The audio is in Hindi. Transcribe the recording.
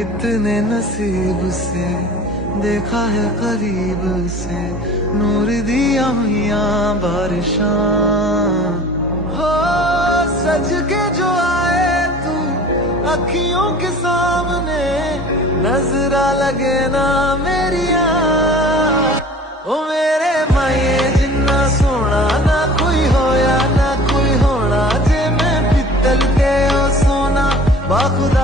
इतने नसीब से देखा है करीब से नूर दिया हुआ बारिशां। हो सज के जो आए तू अखियों के सामने नजरा लगे ना मेरिया। ओ मेरे माये जिन्ना सोना ना कोई होया ना कोई होना जे मैं पित्तल ते ओ सोना बाखुदा